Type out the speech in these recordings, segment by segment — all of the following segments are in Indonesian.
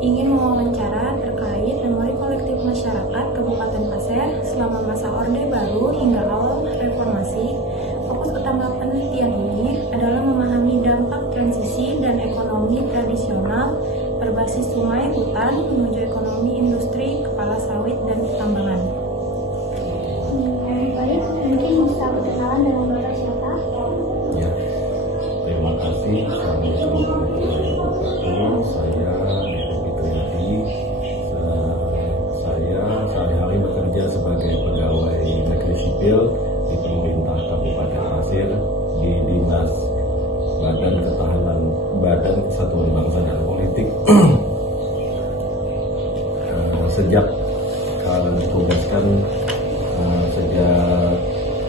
ingin mewawancara terkait memori kolektif masyarakat Kabupaten Pasir selama masa Orde Baru hingga awal reformasi. Fokus utama penelitian ini adalah memahami dampak transisi dan ekonomi tradisional berbasis sungai hutan menuju ekonomi industri kepala sawit dan pertambangan. Baik, mungkin bisa perkenalan dengan Bapak siapa? Ya, terima kasih. Saya Fitriati. Saya sehari-hari bekerja sebagai pegawai negeri sipil di pemerintah Kabupaten Pasir di Dinas Badan Kesatuan Bangsa dan Politik. Sejak ditugaskan sejak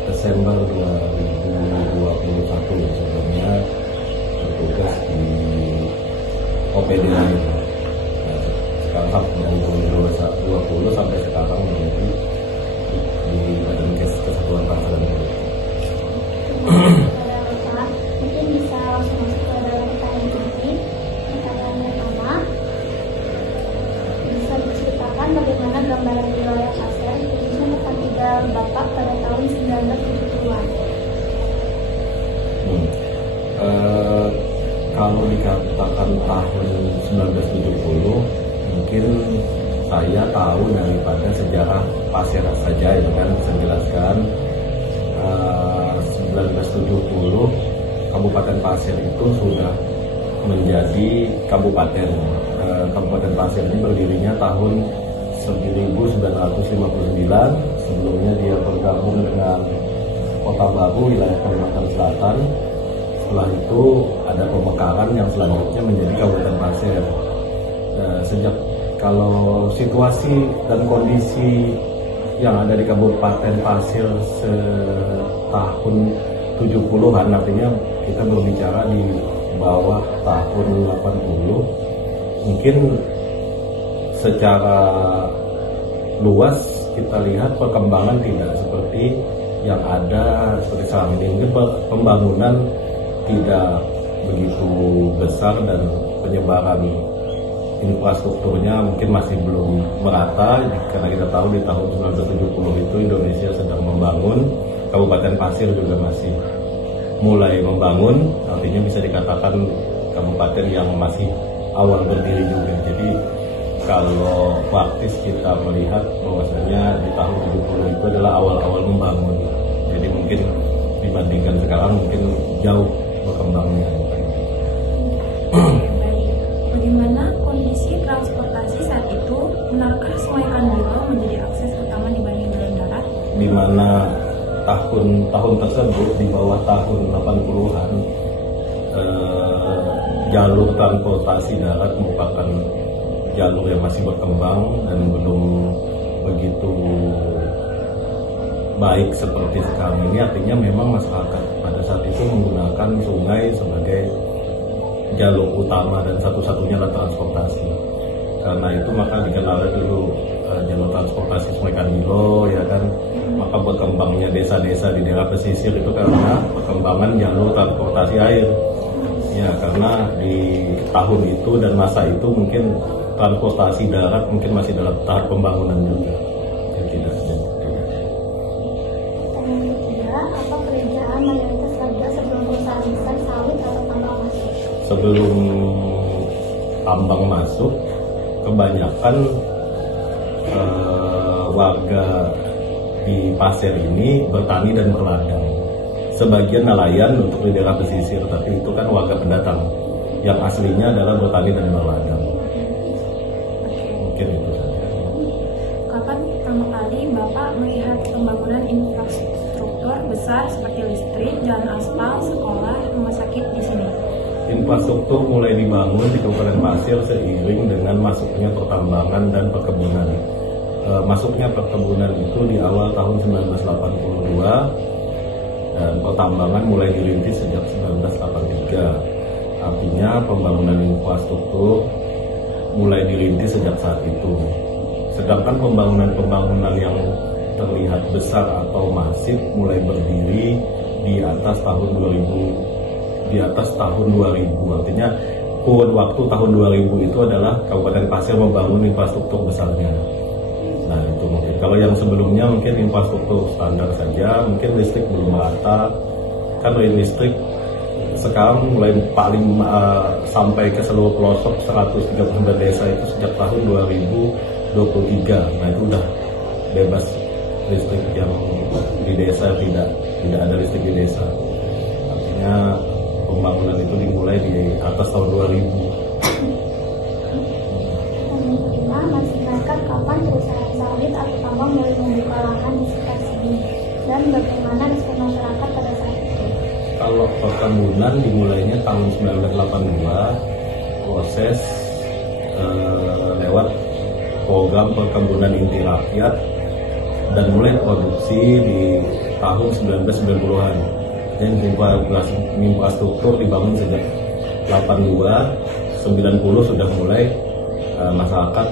Desember 2021, sebelumnya bertugas di OPD lain. Sekarang dari 2020 sampai sekarang menjadi di Badan Kesatuan Bangsa dan Politik. Mungkin bisa langsung masuk ke dalam pertanyaan ini. Pertanyaan pertama, bisa diceritakan bagaimana gambaran wilayah Pasir khususnya tempat tinggal Bapak pada tahun 1970-an? Kalau dikatakan tahun 1970, mungkin saya tahu daripada sejarah Pasir saja, itu kan bisa jelaskan. 1970 Kabupaten Pasir itu sudah menjadi kabupaten. Kabupaten Pasir ini berdirinya tahun 1959. Sebelumnya dia bergabung dengan Kota Baru, wilayah Kalimantan Selatan. Setelah itu ada pemekaran yang selanjutnya menjadi Kabupaten Pasir. Sejak kalau situasi dan kondisi yang ada di Kabupaten Pasir setahun 70-an, artinya kita berbicara di bawah tahun 80, mungkin secara luas kita lihat perkembangan tidak seperti yang ada seperti sekarang ini. Mungkin pembangunan tidak begitu besar dan penyebaran infrastrukturnya mungkin masih belum merata, karena kita tahu di tahun 1970 itu Indonesia sedang membangun, Kabupaten Pasir juga masih mulai membangun, artinya bisa dikatakan kabupaten yang masih awal berdiri juga. Jadi kalau praktis kita melihat bahwasanya di tahun 70 itu adalah awal-awal membangun, jadi mungkin dibandingkan sekarang mungkin jauh berkembangnya. Bagaimana kondisi transportasi saat itu? Benarkah Sungai Kandilo menjadi akses utama dibanding jalan darat? Di mana tahun tersebut di bawah tahun 80-an, jalur transportasi darat merupakan jalur yang masih berkembang dan belum begitu baik seperti sekarang ini. Artinya memang masyarakat pada saat itu menggunakan sungai sebagai jalur utama dan satu-satunya adalah transportasi. Karena itu maka dikenal dulu jalur transportasi Sungai Kandilo, ya kan. Maka berkembangnya desa-desa di daerah pesisir itu karena perkembangan jalur transportasi air. Ya, karena di tahun itu dan masa itu mungkin transportasi darat mungkin masih dalam tahap pembangunan juga. Ya, tidak. Pertanyaan ketiga, apa pekerjaan mayoritas warga sebelum perusahaan besar sawit atau tambang masuk? Sebelum tambang masuk, kebanyakan warga di Pasir ini bertani dan berladang. Sebagian nelayan untuk di daerah pesisir, tapi itu kan warga pendatang. Yang aslinya adalah bertani dan berladang. Mungkin itu saja. Kapan pertama kali Bapak melihat pembangunan infrastruktur besar seperti listrik, jalan aspal, sekolah, rumah sakit di sini? Infrastruktur mulai dibangun di Kabupaten Pasir seiring dengan masuknya pertambangan dan perkebunan. Masuknya perkebunan itu di awal tahun 1982 dan pertambangan mulai dirintis sejak 1983. Artinya pembangunan infrastruktur mulai dirintis sejak saat itu. Sedangkan pembangunan yang terlihat besar atau masif mulai berdiri di atas tahun 2000, artinya kurun waktu tahun 2000 itu adalah Kabupaten Pasir membangun infrastruktur besarnya. Nah itu mungkin kalau yang sebelumnya mungkin infrastruktur standar saja, mungkin listrik belum merata. Kan listrik sekarang mulai paling sampai ke seluruh pelosok 139 desa itu sejak tahun 2023. Nah itu udah bebas listrik yang di desa, tidak ada listrik di desa. Artinya pembangunan itu dimulai di atas tahun 2000. Masyarakat kapan perusahaan sawit atau tambang mulai membuka lahan di sekitar sini, dan bagaimana respon masyarakat pada saat itu? Kalau perkebunan dimulainya tahun 1982, proses lewat program perkebunan inti rakyat dan mulai produksi di tahun 1990-an. Dan infrastruktur dibangun sejak 82, 90 sudah mulai masyarakat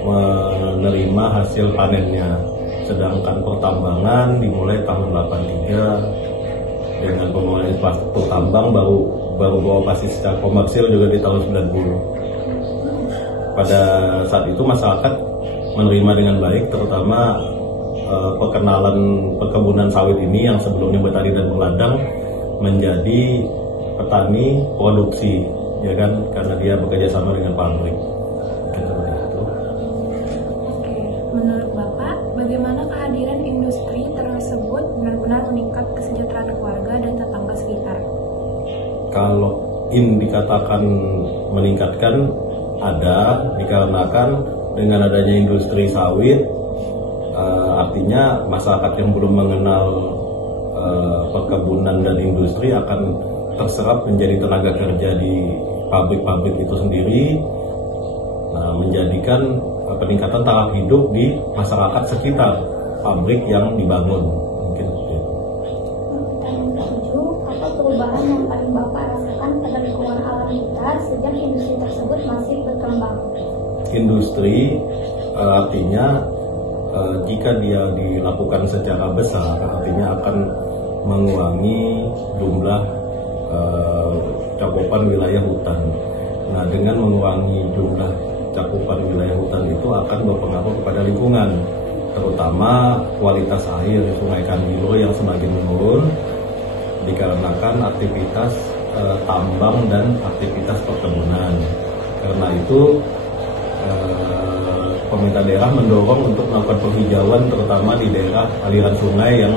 menerima hasil panennya. Sedangkan pertambangan dimulai tahun 83 dengan pembangunan infrastruktur tambang baru beroperasi secara komersil juga di tahun 90. Pada saat itu masyarakat menerima dengan baik, terutama perkenalan perkebunan sawit ini yang sebelumnya bertani dan berladang menjadi petani produksi, ya kan, karena dia bekerja sama dengan pabrik. Oke, menurut Bapak, bagaimana kehadiran industri tersebut benar-benar meningkat kesejahteraan keluarga dan tetangga sekitar? Kalau dikatakan meningkatkan, ada, dikarenakan dengan adanya industri sawit, artinya masyarakat yang belum mengenal perkebunan dan industri akan terserap menjadi tenaga kerja di pabrik-pabrik itu sendiri. Nah, menjadikan peningkatan taraf hidup di masyarakat sekitar pabrik yang dibangun. Mungkin seperti itu. Pertanyaan ke-7, apa perubahan yang paling Bapak rasakan pada lingkungan alam kita sejak industri tersebut masih berkembang? Industri artinya jika dia dilakukan secara besar, artinya akan mengurangi jumlah cakupan wilayah hutan. Nah, dengan mengurangi jumlah cakupan wilayah hutan itu akan berpengaruh kepada lingkungan, terutama kualitas air Sungai Kandilo yang semakin menurun dikarenakan aktivitas tambang dan aktivitas perkebunan. Karena itu pemerintah daerah mendorong untuk melakukan penghijauan, terutama di daerah aliran sungai yang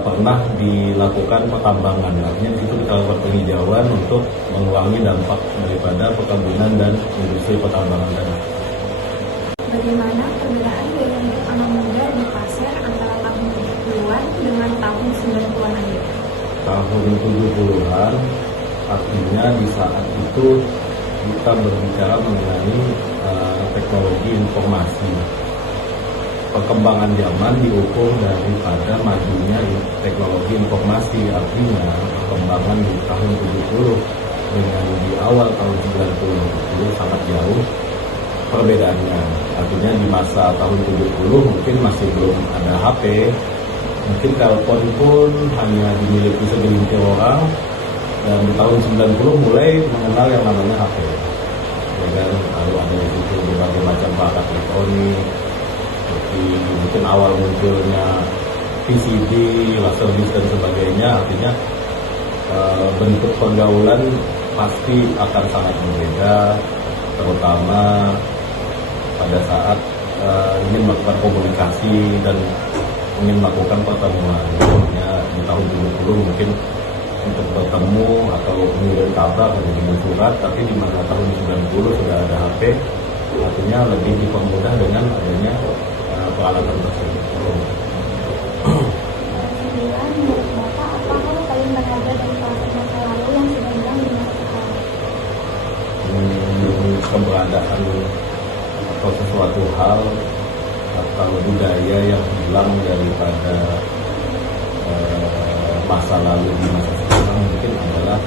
pernah dilakukan pertambangan. Artinya di situ kita lakukan penghijauan untuk mengurangi dampak daripada perkebunan dan industri pertambangan tadi. Bagaimana perbedaan gaya hidup anak muda di Pasir antara tahun 70-an dengan tahun 90-an akhir? Tahun 70-an, artinya di saat itu kita berbicara mengenai teknologi informasi. Perkembangan zaman diukur daripada majunya teknologi informasi. Artinya perkembangan di tahun 70 dengan di awal tahun 90 itu sangat jauh perbedaannya. Artinya di masa tahun 70 mungkin masih belum ada HP, mungkin telepon pun hanya dimiliki segelintir orang, dan di tahun 90 mulai mengenal yang namanya HP. Ya kan, lalu ada di situ berbagai macam perangkat elektronik, seperti mungkin awal munculnya VCD, Laserdisc dan sebagainya. Artinya bentuk pergaulan pasti akan sangat berbeda, terutama pada saat ingin melakukan komunikasi dan ingin melakukan pertemuan. Ya, di tahun 70 mungkin untuk bertemu atau mengirim kabar atau mengirim surat, tapi di mana tahun 90 sudah ada HP, artinya lebih dipermudah dengan adanya peralatan tersebut. Menurut Bapak, apa hal paling berharga dari pelaku masa lalu yang sudah hilang di masa sekarang? Keberadaan atau sesuatu hal atau budaya yang hilang daripada masa lalu di masa sekarang mungkin adalah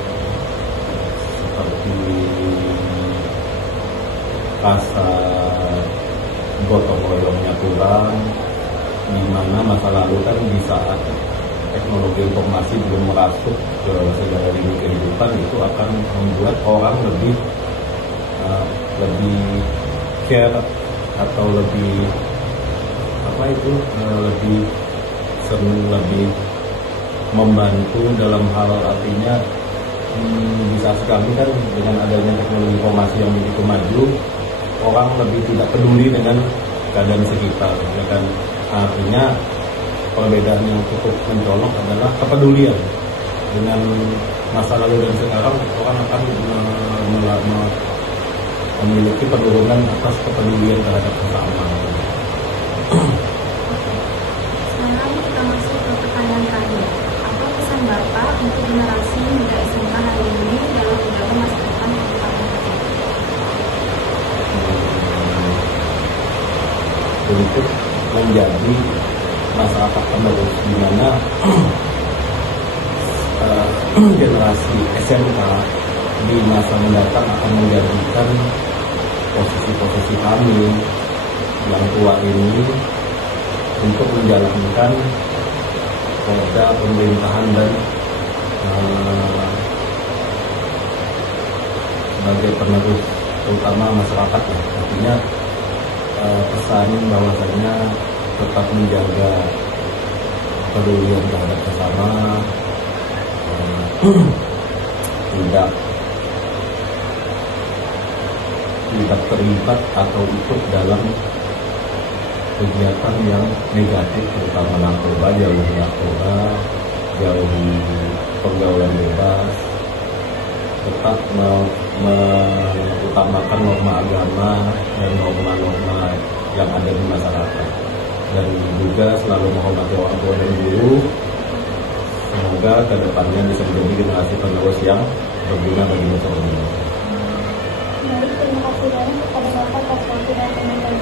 seperti rasa gotong royongnya kurang, di mana masa lalu kan di saat teknologi informasi belum merasuk ke segala lini kehidupan. depan itu akan membuat orang lebih lebih care atau lebih lebih lebih membantu dalam hal artinya bisa sekali kan dengan adanya teknologi informasi yang begitu maju, orang lebih tidak peduli dengan keadaan sekitar, ya kan. Artinya perbedaan yang cukup mencolok adalah kepedulian dengan masa lalu dan sekarang. Orang akan memiliki penurunan atas kepedulian terhadap sesama. Sekarang kita masuk ke pertanyaan terakhir. Apa pesan Bapak untuk generasi muda SMK hari ini dalam menjaga masa depan kabupaten Aceh? Untuk menjadi masyarakat penerus di mana generasi SMK di masa mendatang akan menjadikan posisi-posisi kami yang tua ini untuk menjalankan roda pemerintahan dan sebagai penerus terutama masyarakat ya. Artinya pesan bahwasanya tetap menjaga kepedulian terhadap sesama, tidak terlibat atau ikut dalam kegiatan yang negatif, terutama narkoba, jauhi pergaulan bebas, tetap mengutamakan norma agama dan norma-norma yang ada di masyarakat, dan juga selalu menghormati orang tua dan guru. Semoga kedepannya bisa menjadi generasi penerus yang berguna bagi masyarakat. Baik, terima kasih banyak kepada Bapak atas waktu dan komentar.